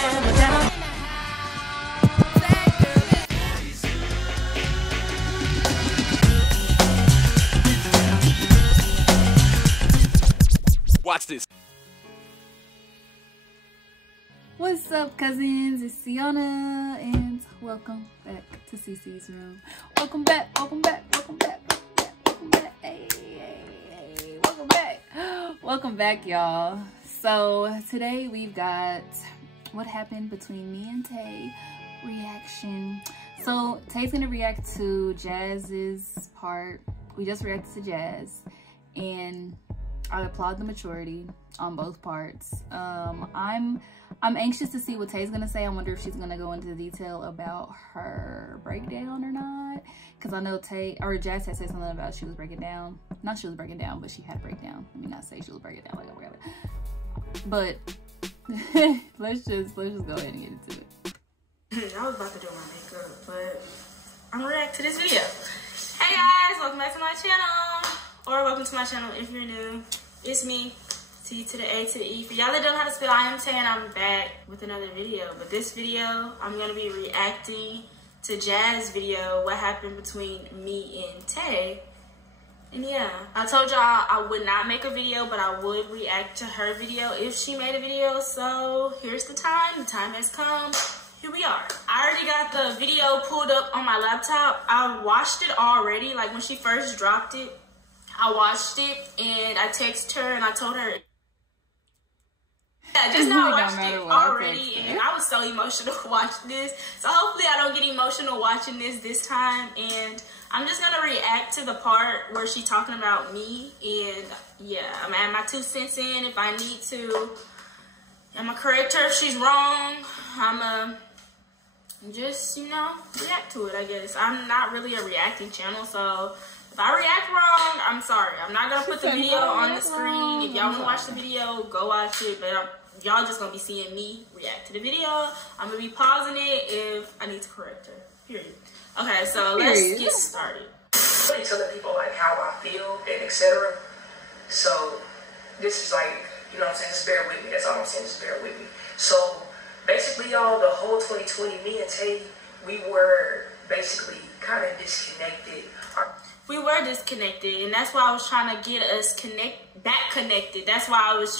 Watch this. What's up, cousins? It's Sienna, and welcome back to CC's room. Welcome back, welcome back, welcome back, welcome back, welcome back. Hey, hey, hey, welcome back. Welcome back, y'all. So today we've got what happened between me and Tay reaction. So Tay's gonna react to Jazz's part. We just reacted to Jazz, and I applaud the maturity on both parts. I'm anxious to see what Tay's gonna say. I wonder if she's gonna go into detail about her breakdown or not. Cause I know Tay or Jazz had said something about she was breaking down. Not she was breaking down, but she had a breakdown. Let me not say she was breaking down like whatever. But let's just go ahead and get into it. I was about to do my makeup, but I'm gonna react to this video. Hey guys, welcome back to my channel. Or welcome to my channel if you're new. It's me, T to the A to the E. For y'all that don't know how to spell, I am Tay, and I'm back with another video. But this video, I'm gonna be reacting to Jazz's video, what happened between me and Tay. And yeah, I told y'all I would not make a video, but I would react to her video if she made a video. So here's the time has come. Here we are. I already got the video pulled up on my laptop. I watched it already, like when she first dropped it. I watched it and I texted her and I told her. Yeah, just now I watched it already and I was so emotional watching this. So hopefully I don't get emotional watching this time. And I'm just gonna react to the part where she's talking about me. And yeah, I'm adding my 2 cents in if I need to. I'm gonna correct her if she's wrong. I'm just, you know, react to it, I guess. I'm not really a reacting channel, so if I react wrong, I'm sorry. I'm not gonna put the video on the screen. If y'all wanna watch the video, go watch it. But y'all just gonna be seeing me react to the video. I'm gonna be pausing it if I need to correct her. Period. Okay, so let's get started. I'm really telling people like how I feel and etc. So this is like, you know what I'm saying, just bear with me. That's all I'm saying, just bear with me. So basically, y'all, the whole 2020, me and Tay, we were basically kind of disconnected. We were disconnected, and that's why I was trying to get us back connected. That's why I was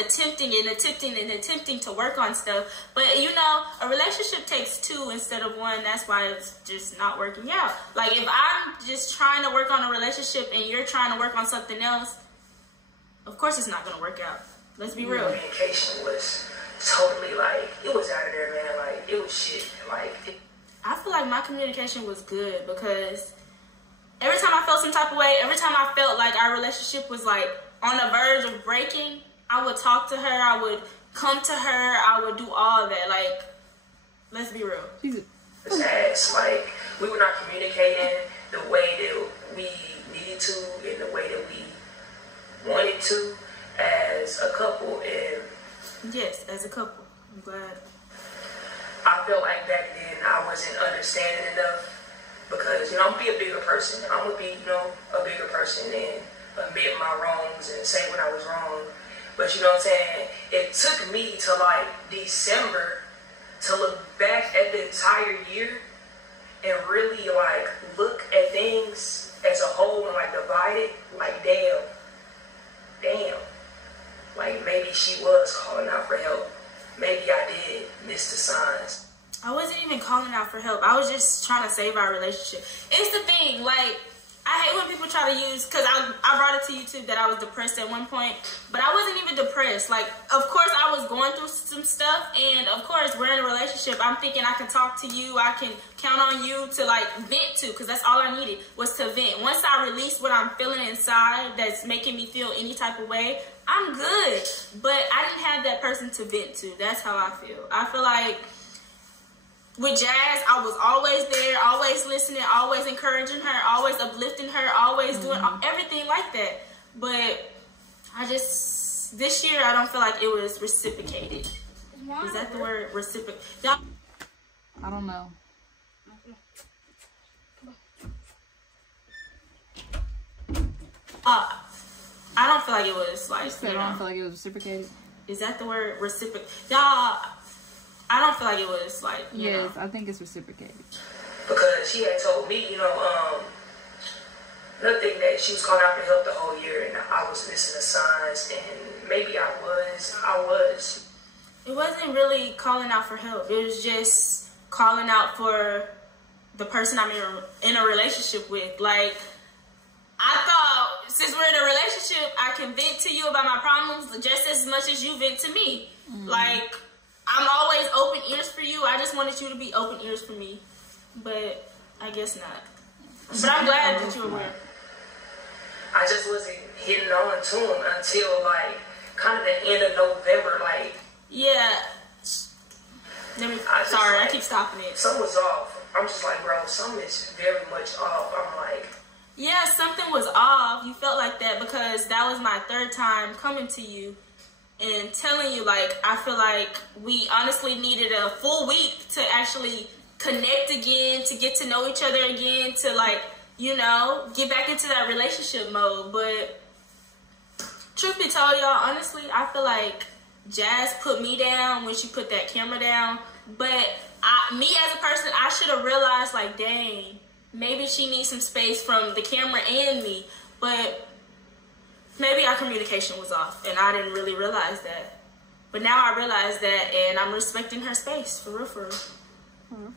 attempting to work on stuff. But you know, a relationship takes 2 instead of 1. That's why it's just not working out. Like if I'm just trying to work on a relationship and you're trying to work on something else, of course it's not gonna work out. Let's be real. Communication was totally like, it was out of there, man. Like it was shit. I feel like my communication was good because every time I felt some type of way, every time I felt like our relationship was like on the verge of breaking, I would talk to her, I would come to her, I would do all that. Like, let's be real. It's ass. Like, we were not communicating the way that we needed to and the way that we wanted to as a couple. And yes, as a couple. I'm glad. I felt like back then I wasn't understanding enough. Because, you know, I'm going to be a bigger person. I'm going to be, you know, a bigger person and admit my wrongs and say when I was wrong. But, you know what I'm saying? It took me to, like, December to look back at the entire year and really, like, look at things as a whole and, like, divide it. Like, damn. Like, maybe she was calling out for help. Maybe I did miss the signs. I wasn't even calling out for help. I was just trying to save our relationship. It's the thing, like, I hate when people try to use, because I brought it to YouTube that I was depressed at one point, but I wasn't even depressed. Like, of course, I was going through some stuff, and of course, we're in a relationship. I'm thinking I can talk to you, I can count on you to, like, vent to, because that's all I needed was to vent. Once I release what I'm feeling inside that's making me feel any type of way, I'm good. But I didn't have that person to vent to. That's how I feel. I feel like with Jazz, I was always there, always listening, always encouraging her, always uplifting her, always doing everything like that. But this year, I don't feel like it was reciprocated. Is that the word? Reciprocate? I don't know. I don't feel like it was like, I don't feel like it was reciprocated. Is that the word? Reciprocate? Y'all, I don't feel like it was like, you know. I think it's reciprocated. Because she had told me, another thing that she was calling out for help the whole year, and I was missing the signs, and maybe I was. It wasn't really calling out for help. It was just calling out for the person I'm in a relationship with. Like, I thought since we're in a relationship, I can vent to you about my problems just as much as you vent to me. Like, I'm always open ears for you. I just wanted you to be open ears for me. But I guess not. But I'm glad that you're aware. I just wasn't hitting on to him until, like, kind of the end of November, like. Yeah. Sorry, I keep stopping it. Something was off. I'm just like, bro, something is very much off. I'm like. Yeah, something was off. You felt like that because that was my third time coming to you and telling you, like, I feel like we honestly needed a full week to actually connect again, to get to know each other again, to, like, you know, get back into that relationship mode. But truth be told, y'all, honestly, I feel like Jazz put me down when she put that camera down. But me as a person, I should have realized, like, dang, maybe she needs some space from the camera and me. But maybe our communication was off, and I didn't really realize that. But now I realize that, and I'm respecting her space, for real, for real.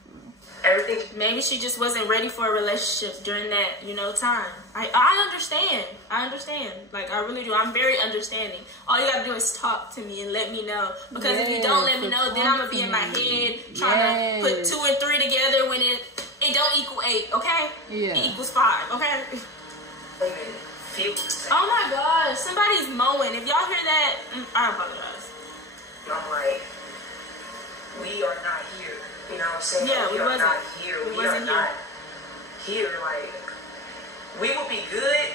Everything. Maybe she just wasn't ready for a relationship during that, you know, time. I understand. I understand. Like, I really do. I'm very understanding. All you gotta do is talk to me and let me know. Because if you don't let me know, then I'm gonna be in my head trying to put 2 and 3 together when it don't equal 8, okay? Yeah. It equals 5, okay? Oh my gosh, somebody's mowing. If y'all hear that, I apologize. I'm like, we are not here. You know what I'm saying? Yeah, we are not here. We are not here. Like, we will be good.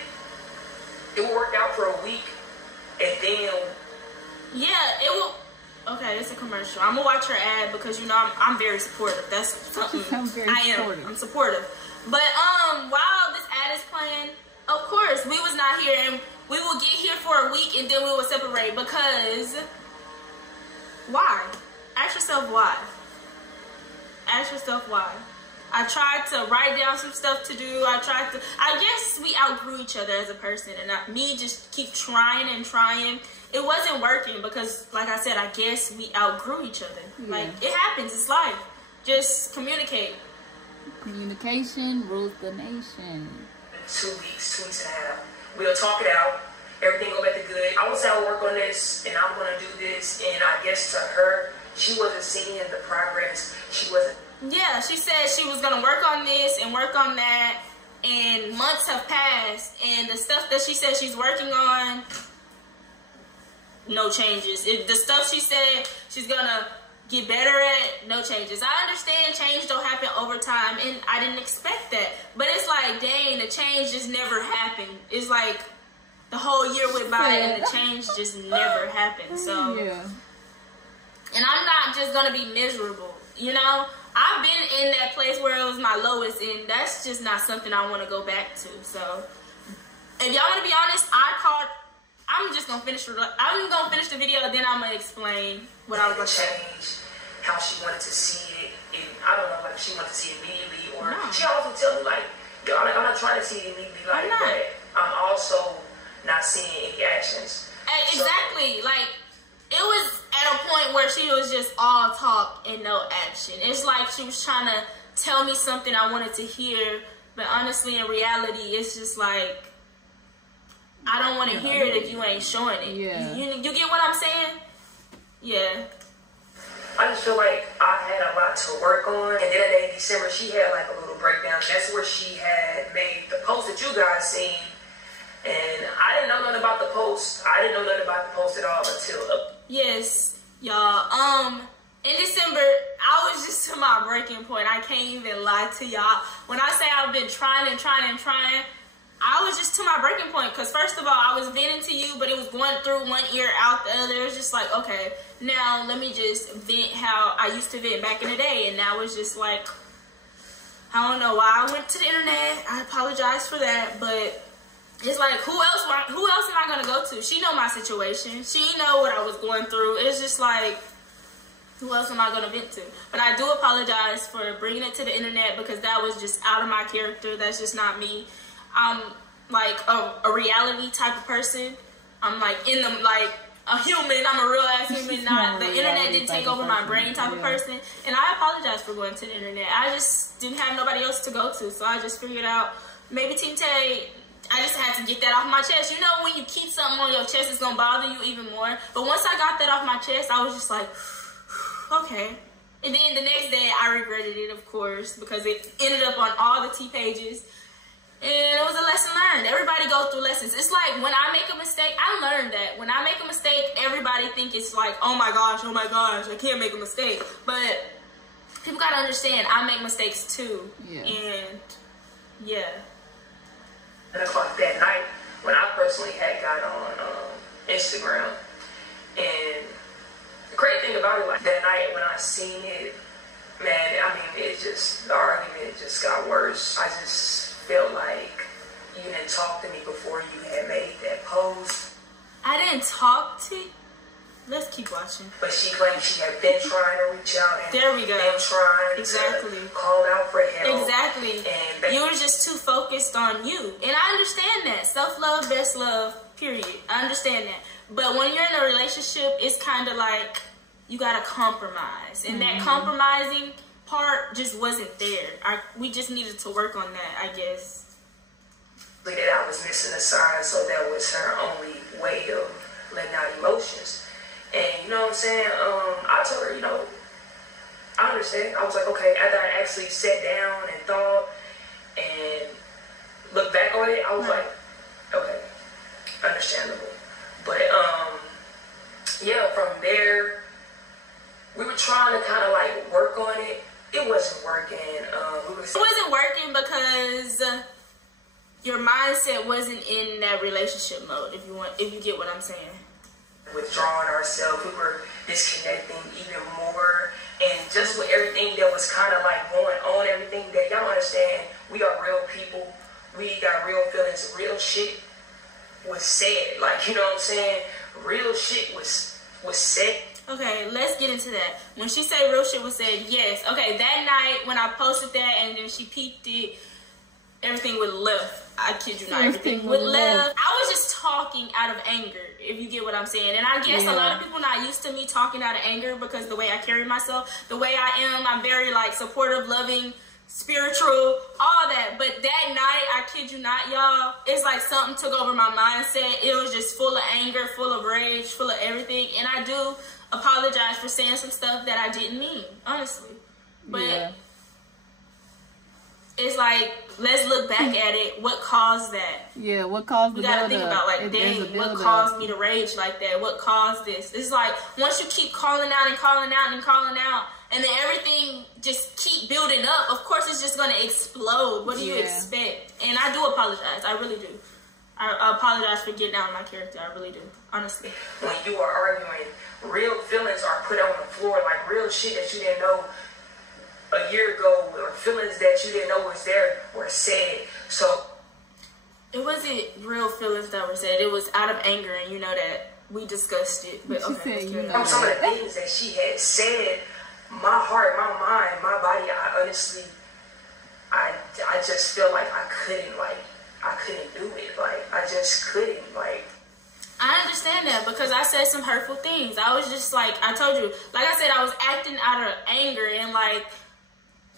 It will work out for a week, and then. Yeah, it will. Okay, it's a commercial. I'm gonna watch her ad because, you know, I'm very supportive. That's something I'm supportive. But while this ad is playing, of course we was not here, and we will get here for a week, and then we will separate. Because why? Ask yourself why. Ask yourself why. I tried to write down some stuff to do. I guess we outgrew each other as a person, and me just keep trying and trying. It wasn't working because, like I said, I guess we outgrew each other. Yeah. Like, it happens. It's life. Just communicate. Communication rules the nation. 2 weeks, 2 weeks and a half. We'll talk it out. Everything go back to good. I will say I'll work on this, and I'm going to do this. And I guess to her, she wasn't seeing the progress. She wasn't. Yeah, she said she was going to work on this and work on that. And months have passed. And the stuff that she said she's working on, no changes. The stuff she said she's going to get better at, no changes. I understand change don't happen over time, and I didn't expect that. But it's like, dang, the change just never happened. It's like the whole year went by and the change just never happened. So, yeah. And I'm not just going to be miserable, you know? I've been in that place where it was my lowest, and that's just not something I want to go back to. So, if y'all want to be honest, I'm just going to finish the video, then I'm going to explain what I was going to say. Change how she wanted to see it. And I don't know, like, she wanted to see it immediately, or no. She also tell me, like, yo, I'm not trying to see it immediately, like, but I'm also not seeing any actions. Exactly. So, like, it was at a point where she was just all talk and no action. It's like she was trying to tell me something I wanted to hear, but honestly, in reality, it's just like, I don't want to hear it if you ain't showing it. Yeah. You get what I'm saying? Yeah. I just feel like I had a lot to work on. And then at the end of December, she had like a little breakdown. That's where she had made the post that you guys seen. And I didn't know nothing about the post. I didn't know nothing about the post at all until... Yes, y'all. In December, I was just to my breaking point. I can't even lie to y'all. When I say I've been trying and trying and trying, I was just to my breaking point. Because first of all, I was venting to you, but it was going through one ear, out the other. It was just like, okay, now let me just vent how I used to vent back in the day. And now it's just like, I don't know why I went to the internet. I apologize for that, but it's like, who else am I going to go to? She know my situation. She know what I was going through. It's just like, who else am I going to vent to? But I do apologize for bringing it to the internet because that was just out of my character. That's just not me. I'm like a reality type of person. I'm like a human. I'm a real ass human. Not the internet didn't take over my brain type of person. And I apologize for going to the internet. I just didn't have nobody else to go to. So I just figured out maybe Team Tay, I just had to get that off my chest. You know, when you keep something on your chest, it's going to bother you even more. But once I got that off my chest, I was just like, okay. And then the next day, I regretted it, of course, because it ended up on all the T pages. And it was a lesson learned. Everybody goes through lessons. It's like when I make a mistake, I learned that. When I make a mistake, everybody think it's like, oh my gosh, I can't make a mistake. But people got to understand, I make mistakes too. Yeah. And yeah. 10 o'clock that night when I personally had got on Instagram. And the crazy thing about it, like that night when I seen it, man, I mean, the argument just got worse. I just felt like you didn't talk to me before you had made that post. I didn't talk to you. Let's keep watching. But she claimed she had been trying to reach out and there we go. been trying to call out for help. Exactly. And you were just too focused on you. And I understand that. Self-love, best love, period. I understand that. But when you're in a relationship, it's kind of like you got to compromise. And that compromising part just wasn't there. We just needed to work on that, I guess. That I was missing a sign, so that was her only way of letting out emotions. And you know what I'm saying? I told her, you know, I understand. I was like, okay, after I actually sat down and thought and looked back on it, I was like, okay, understandable. But yeah, from there, we were trying to kind of like work on it. It wasn't working. It wasn't working because your mindset wasn't in that relationship mode. If you get what I'm saying. Withdrawing ourselves, we were disconnecting even more, and just with everything that was kind of like going on, everything that y'all understand, we are real people. We got real feelings. Real shit was said. Like, you know what I'm saying? Real shit was said. Okay, let's get into that. When she said real shit was said, yes. Okay, that night when I posted that and then she peeked it, everything would left. I kid you not, everything would left. I was just talking out of anger, if you get what I'm saying. And I guess a lot of people not used to me talking out of anger because the way I carry myself, the way I am, I'm very like supportive, loving, spiritual, all that. But that night, I kid you not, y'all, it's like something took over my mindset. It was just full of anger, full of rage, full of everything. And I do apologize for saying some stuff that I didn't mean, honestly. But it's like, let's look back at it. What caused that? Yeah, what caused the buildup? We gotta think about, like, dang, what caused me to rage like that? What caused this? It's like, once you keep calling out and calling out and calling out, and then everything just keep building up, of course it's just gonna explode. What do you expect? And I do apologize. I really do. I apologize for getting out of my character. I really do, honestly. When you are arguing, real feelings are put on the floor, like real shit that you didn't know a year ago, or feelings that you didn't know was there were said. So it wasn't real feelings that were said. It was out of anger, and you know that we discussed it. But okay, some of the things that she had said, my heart, my mind, my body, I honestly, I just feel like I couldn't do it. Like, I just couldn't, like. I understand that because I said some hurtful things. I was just like, I told you, like I said, I was acting out of anger and like,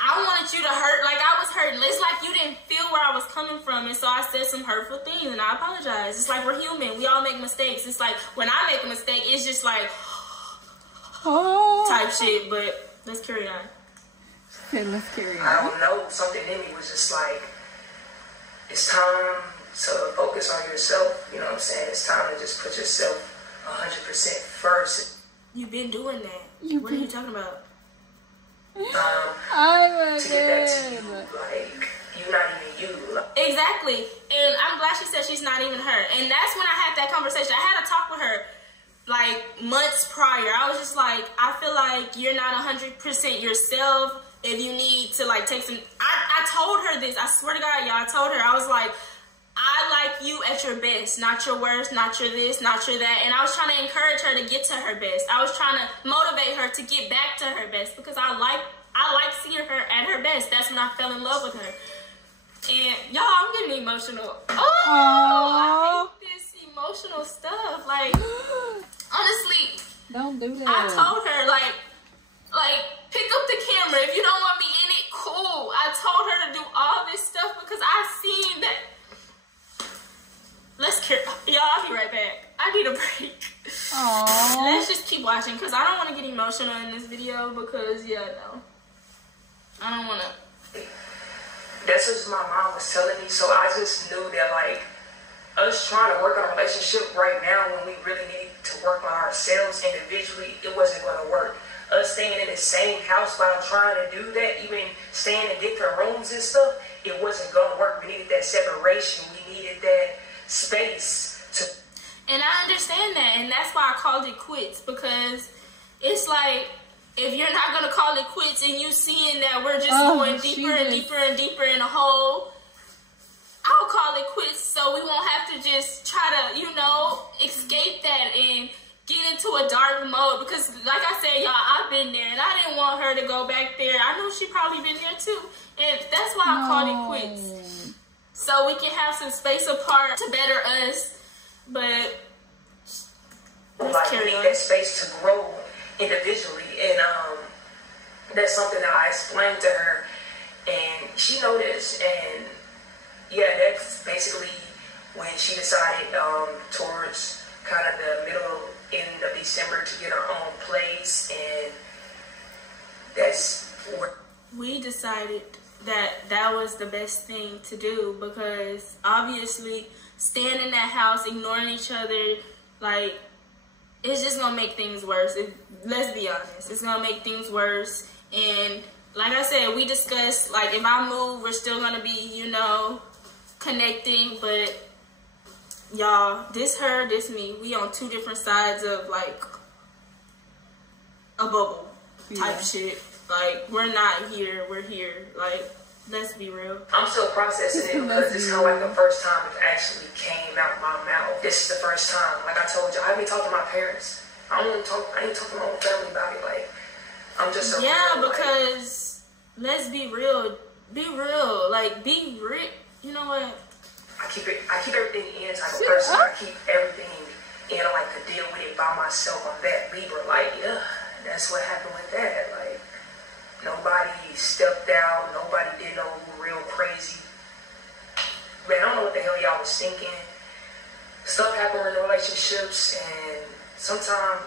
I wanted you to hurt, like I was hurting. It's like you didn't feel where I was coming from, and so I said some hurtful things, and I apologize. It's like we're human. We all make mistakes. It's like when I make a mistake, it's just like type shit, but let's carry on. Okay, let's carry on. I don't know, something in me was just like, it's time to focus on yourself, you know what I'm saying? It's time to just put yourself 100% first. You've been doing that. What are you talking about? To get back to you, like, you're not even you. Like. Exactly. And I'm glad she said she's not even her. And that's when I had that conversation. I had a talk with her like months prior. I was just like, I feel like you're not 100% yourself. If you need to like take some, I told her this, I swear to God, y'all, I told her, I was like, I like you at your best, not your worst, not your this, not your that. And I was trying to encourage her to get to her best. I was trying to motivate her to get back to her best because I like seeing her at her best. That's when I fell in love with her. And y'all, I'm getting emotional. I hate this emotional stuff. Like, honestly, don't do that. I told her, like, pick up the camera. If you don't want me in it, cool. I told her to do all this stuff because I seen that. Y'all, I'll be right back. I need a break. Aww. Let's just keep watching because I don't want to get emotional in this video because, yeah, no. I don't want to. That's what my mom was telling me. So I just knew that, like, us trying to work on a relationship right now when we really need to work on ourselves individually, it wasn't going to work. Us staying in the same house while trying to do that, even staying in different rooms and stuff, it wasn't going to work. We needed that separation. We needed that space to. And I understand that, and that's why I called it quits, because it's like, if you're not going to call it quits and you seeing that we're just going deeper and deeper and deeper in a hole, I'll call it quits so we won't have to just try to, you know, escape that and get into a dark mode. Because like I said, y'all, I've been there and I didn't want her to go back there. I know she probably been there too. And that's why I called it quits. So we can have some space apart to better us. But like, we need that space to grow individually, and that's something that I explained to her, and she noticed. And yeah, that's basically when she decided towards kind of the end of December to get her own place, and that's where we decided that was the best thing to do, because obviously staying in that house, ignoring each other, like, it's just gonna make things worse. Let's be honest, it's gonna make things worse. And like I said, we discussed, like, if I move, we're still gonna be, you know, connecting. But y'all, this her, this me, we on two different sides of, like, a bubble type shit. Like, we're not here, we're here. Like, let's be real. I'm still processing it because this is kind of like the first time it actually came out my mouth. This is the first time. Like I told you, I haven't talked to my parents. I ain't talking to my own family about it. Like, I'm just a real, because let's be real. Be real. Like, be real. You know what? I keep everything in type of person. I keep everything in. I like to deal with it by myself. I'm that Libra. Like, yeah, that's what happened with that. Like, nobody stepped out. Nobody did no real crazy. Man, I don't know what the hell y'all was thinking. Stuff happen in relationships, and sometimes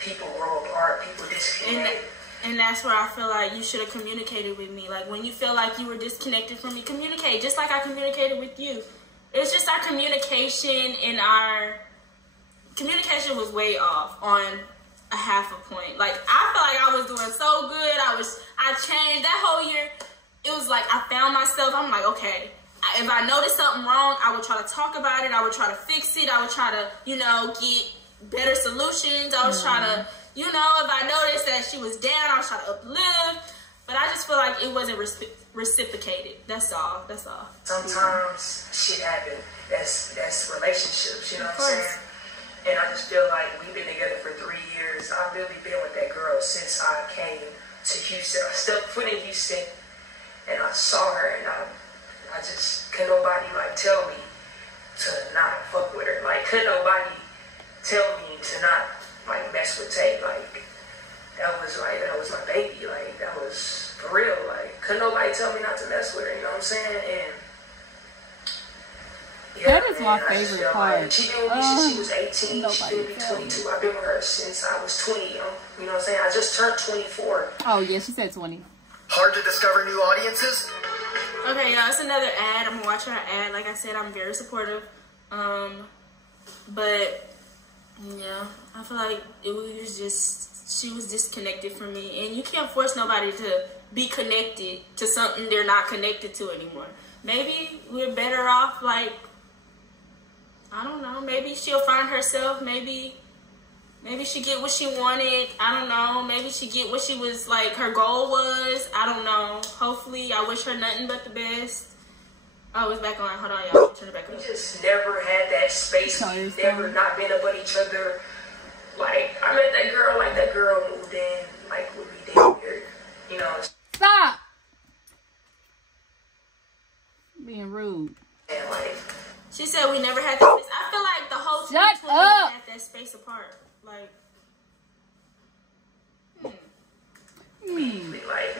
people grow apart. People disconnect. And that's where I feel like you should have communicated with me. Like, when you feel like you were disconnected from me, communicate. Just like I communicated with you. It's just our communication, and our communication was way off on a half a point. Like, I felt like I was doing so good. I changed that whole year. It was like I found myself. I'm like, okay, if I noticed something wrong, I would try to talk about it. I would try to fix it. I would try to, you know, get better solutions. I was trying to, you know, if I noticed that she was down, I was trying to uplift. But I just feel like it wasn't reciprocated. That's all. That's all. Sometimes shit happen. That's relationships. You know what I'm saying? And I just feel like we've been together for 3 years. I've really been with that girl since I came to Houston. I stepped foot in Houston, and I saw her, and I just couldn't nobody, like, tell me to not fuck with her. Like, couldn't nobody tell me to not, like, mess with Tay. Like, that was my baby. Like, that was for real. Like, couldn't nobody tell me not to mess with her. You know what I'm saying? And yeah, that is my favorite part. Like, she been with me since she was 18. She been with me 22. I've been with her since I was 20. You know what I'm saying? I just turned 24. Oh, yeah, she said 20. Hard to discover new audiences? Okay, y'all, it's another ad. I'm watching her ad. Like I said, I'm very supportive. But, yeah, I feel like she was disconnected from me. And you can't force nobody to be connected to something they're not connected to anymore. Maybe we're better off, like, I don't know, maybe she'll find herself, maybe she get what she wanted, I don't know, maybe she get what she was, like, her goal was, I don't know. Hopefully, I wish her nothing but the best. Oh, it's back on. Hold on, y'all. Turn it back on. We just never had that space. We never not been up on each other. Like, I met that girl, like, that girl moved in, like, would be damn weird, you know. Stop being rude. And, like, she said we never had that space. I feel like the whole 2020 we had that space apart. Like, like,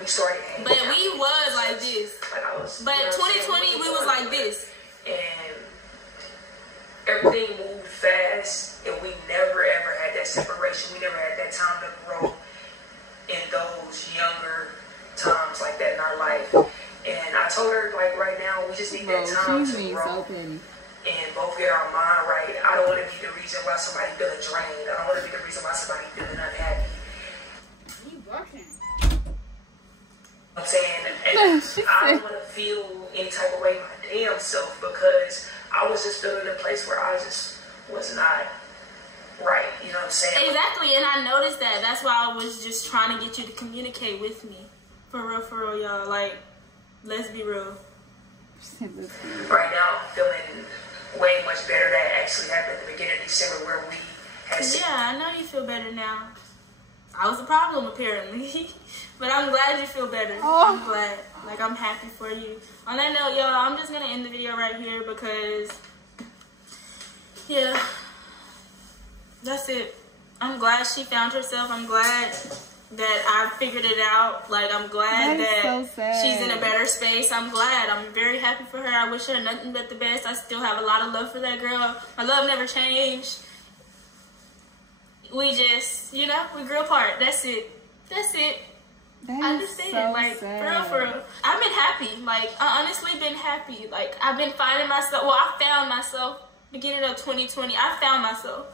we started hanging but out. we was like this. Like, I was, but you know 2020 we was like this. And everything moved fast, and we never ever had that separation. We never had that time to grow in those younger times like that in our life. And I told her, like, right now, we just need that time to grow and both get our mind right. I don't want to be the reason why somebody feeling drained. I don't want to be the reason why somebody feeling unhappy. You working? I'm saying, and I don't want to feel any type of way my damn self, because I was just feeling a place where I just was not right. You know what I'm saying? Exactly, and I noticed that. That's why I was just trying to get you to communicate with me. For real, y'all. Like, let's be real. Right now, I'm feeling way much better. That actually happened at the beginning of December, where we had. Yeah, I know you feel better now. I was the problem, apparently. But I'm glad you feel better. I'm glad. Like, I'm happy for you. On that note, y'all, I'm just going to end the video right here because, yeah, that's it. I'm glad she found herself. I'm glad that I figured it out. Like, I'm glad that she's in a better space. I'm glad. I'm very happy for her. I wish her nothing but the best. I still have a lot of love for that girl. My love never changed. We just, you know, we grew apart. That's it. That's it. I understand. So like, sad. for real. I've been happy. Like, I honestly been happy. Like, I've been finding myself. Well, I found myself beginning of 2020. I found myself.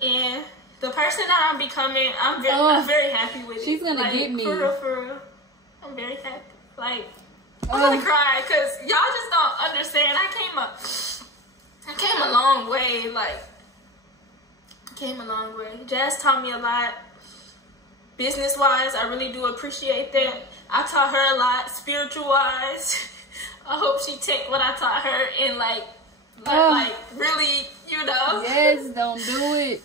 And the person that I'm becoming, I'm very happy with it. She's gonna like, get me. For real. I'm very happy. Like, I'm gonna cry because y'all just don't understand. I came a long way. Like, came a long way. Jazz taught me a lot. Business-wise, I really do appreciate that. I taught her a lot. Spiritual-wise, I hope she take what I taught her and like really, you know. Yes, don't do it.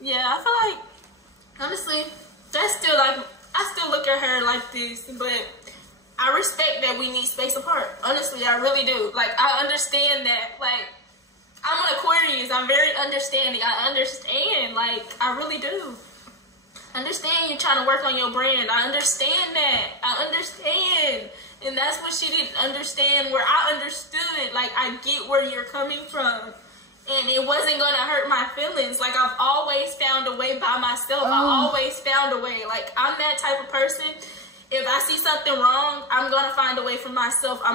Yeah, I feel like, honestly, that's still like, I still look at her like this, but I respect that we need space apart. Honestly, I really do. Like, I understand that. Like, I'm an Aquarius. I'm very understanding. I understand. Like, I really do. I understand you're trying to work on your brand. I understand that. I understand. And that's what she didn't understand, where I understood. Like, I get where you're coming from. And it wasn't going to hurt my feelings. Like, I've always found a way by myself. I always found a way. Like, I'm that type of person. If I see something wrong, I'm going to find a way for myself. I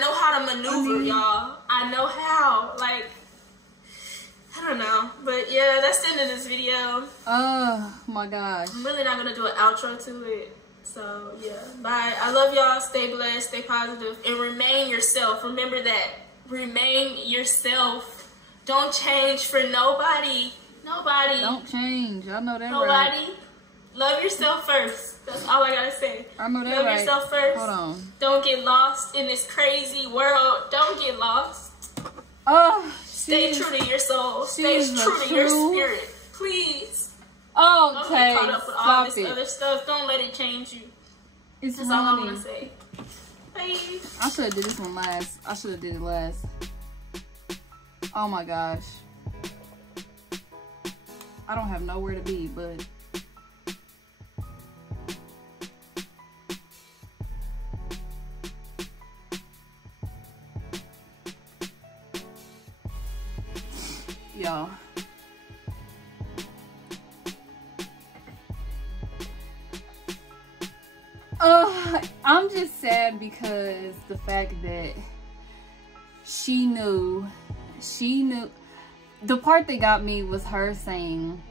know how to maneuver, y'all. I know how. Like, I don't know. But yeah, that's the end of this video. Oh my gosh. I'm really not going to do an outro to it. So yeah, bye. I love y'all. Stay blessed, stay positive, and remain yourself. Remember that. Remain yourself. Don't change for nobody. Nobody. Don't change. I know that. Nobody. Right. Love yourself first. That's all I gotta say. I know that. Love right. yourself first. Hold on. Don't get lost in this crazy world. Don't get lost. Stay true to your soul. Stay true to your spirit. Please. Oh, don't get caught up with all this it. other stuff. Don't let it change you. It's That's all I want to say. Bye. I should have did this one last. I should have did it last. Oh my gosh. I don't have nowhere to be, but y'all. I'm just sad because the fact that she knew. The part that got me was her saying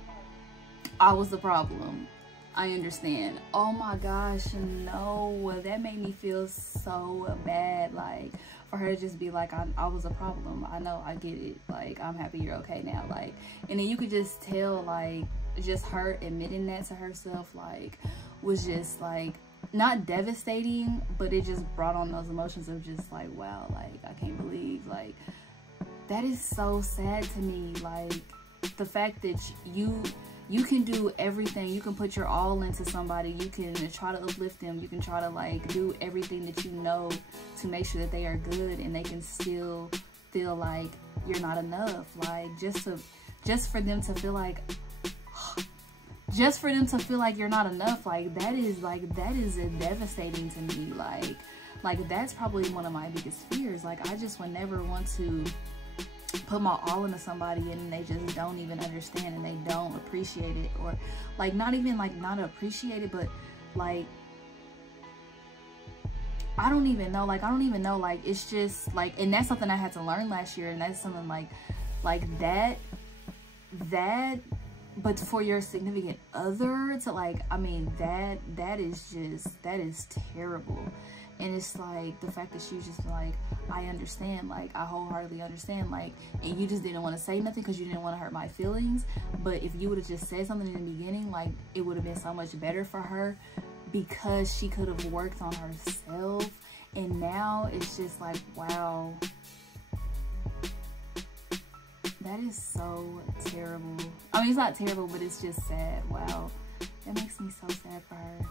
I was the problem. I understand. Oh my gosh, no, that made me feel so bad. Like, for her to just be like, I was a problem. I know, I get it. Like, I'm happy you're okay now. Like, and then you could just tell, like, just her admitting that to herself, like, was just like, not devastating, but it just brought on those emotions of just like, wow, like I can't believe, like that is so sad to me. Like the fact that you can do everything, you can put your all into somebody, you can try to uplift them, you can try to like do everything that you know to make sure that they are good, and they can still feel like you're not enough. Like just for them to feel like you're not enough, like that is devastating to me. Like that's probably one of my biggest fears. Like I just would never want to put my all into somebody and they just don't even understand and they don't appreciate it, or like not even like not appreciate it, but like I don't even know, like it's just like, and that's something I had to learn last year, and that's something like that but for your significant other to like, I mean that is terrible. And it's like the fact that she's just like, I understand, like I wholeheartedly understand, like, and you just didn't want to say nothing because you didn't want to hurt my feelings. But if you would have just said something in the beginning, like it would have been so much better for her, because she could have worked on herself. And now it's just like, wow, that is so terrible. I mean, it's not terrible, but it's just sad. Wow, that makes me so sad for her.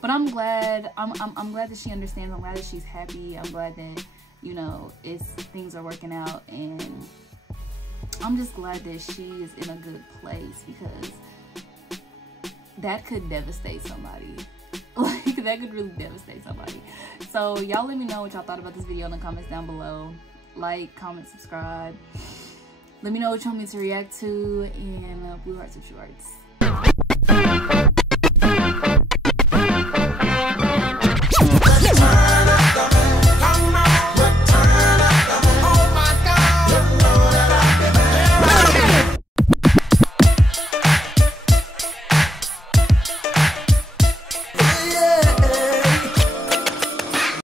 But I'm glad. I'm glad that she understands. I'm glad that she's happy. I'm glad that, you know, things are working out, and I'm just glad that she is in a good place, because that could devastate somebody. Like that could really devastate somebody. So y'all let me know what y'all thought about this video in the comments down below. Like, comment, subscribe. Let me know what you want me to react to, and blue hearts or true hearts.